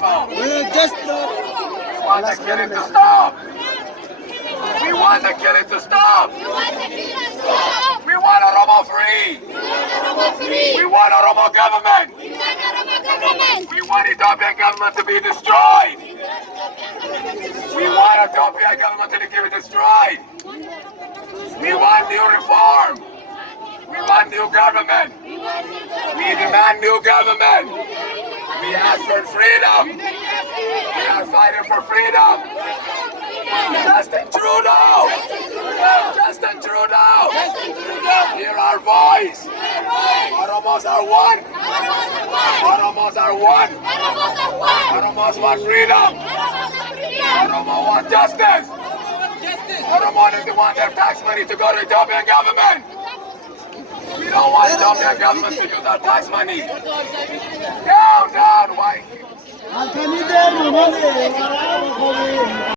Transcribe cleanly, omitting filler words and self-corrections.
people. Just We want the killing to stop. We want the killing to stop. We want Oromo free. We want Oromo government. We want Ethiopian government to be destroyed. We want Ethiopian government to be destroyed. We want new reform. We want new government. We demand new government. We ask for freedom. We are fighting for freedom. Justin Trudeau! Justin Trudeau! Hear our voice! Oromos are one! Oromos are one! Oromos want freedom! Oromo want justice! Oromo doesn't want their tax money to go to Ethiopian government! We don't want Ethiopian government to use our tax money! Down, down, why?